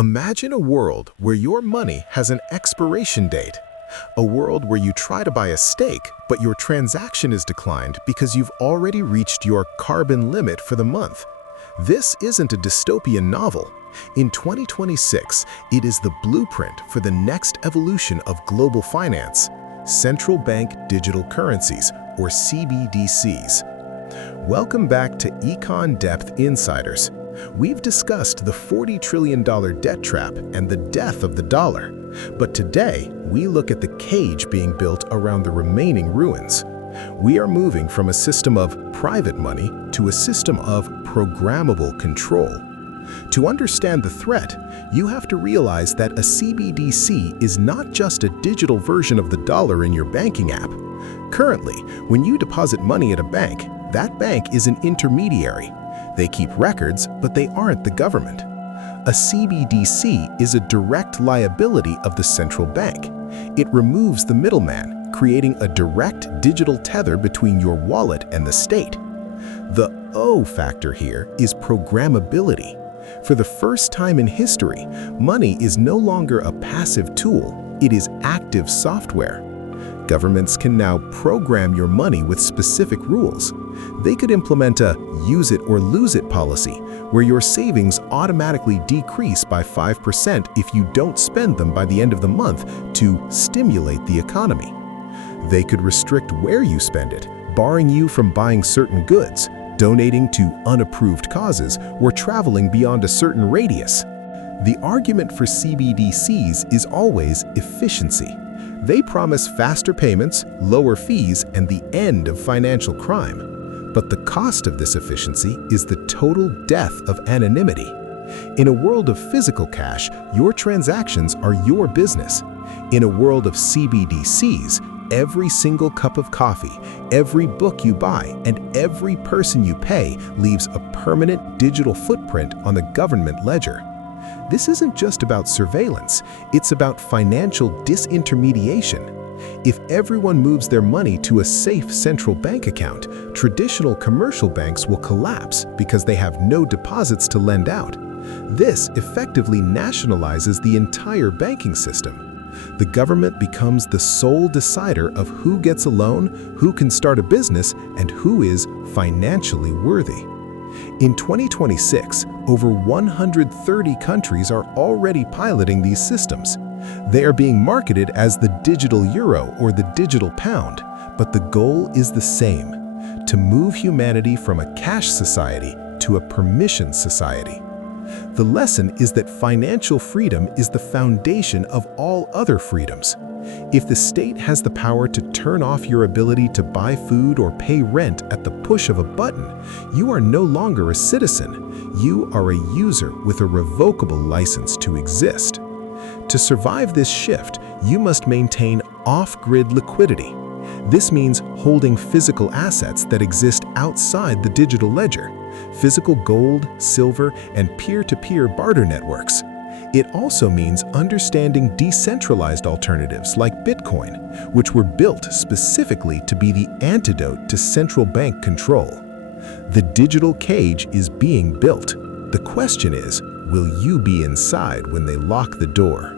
Imagine a world where your money has an expiration date. A world where you try to buy a steak, but your transaction is declined because you've already reached your carbon limit for the month. This isn't a dystopian novel. In 2026, it is the blueprint for the next evolution of global finance, Central Bank Digital Currencies, or CBDCs. Welcome back to Econ Depth Insiders. We've discussed the $40 trillion debt trap and the death of the dollar. But today, we look at the cage being built around the remaining ruins. We are moving from a system of private money to a system of programmable control. To understand the threat, you have to realize that a CBDC is not just a digital version of the dollar in your banking app. Currently, when you deposit money at a bank, that bank is an intermediary. They keep records, but they aren't the government. A CBDC is a direct liability of the central bank. It removes the middleman, creating a direct digital tether between your wallet and the state. The O factor here is programmability. For the first time in history, money is no longer a passive tool, it is active software. Governments can now program your money with specific rules. They could implement a use it or lose it policy, where your savings automatically decrease by 5% if you don't spend them by the end of the month to stimulate the economy. They could restrict where you spend it, barring you from buying certain goods, donating to unapproved causes, or traveling beyond a certain radius. The argument for CBDCs is always efficiency. They promise faster payments, lower fees, and the end of financial crime. But the cost of this efficiency is the total death of anonymity. In a world of physical cash, your transactions are your business. In a world of CBDCs, every single cup of coffee, every book you buy, and every person you pay leaves a permanent digital footprint on the government ledger. This isn't just about surveillance, it's about financial disintermediation. If everyone moves their money to a safe central bank account, traditional commercial banks will collapse because they have no deposits to lend out. This effectively nationalizes the entire banking system. The government becomes the sole decider of who gets a loan, who can start a business, and who is financially worthy. In 2026, over 130 countries are already piloting these systems. They are being marketed as the digital euro or the digital pound, but the goal is the same: to move humanity from a cash society to a permission society. The lesson is that financial freedom is the foundation of all other freedoms. If the state has the power to turn off your ability to buy food or pay rent at the push of a button, you are no longer a citizen. You are a user with a revocable license to exist. To survive this shift, you must maintain off-grid liquidity. This means holding physical assets that exist outside the digital ledger, physical gold, silver, and peer-to-peer barter networks. It also means understanding decentralized alternatives like Bitcoin, which were built specifically to be the antidote to central bank control. The digital cage is being built. The question is, will you be inside when they lock the door?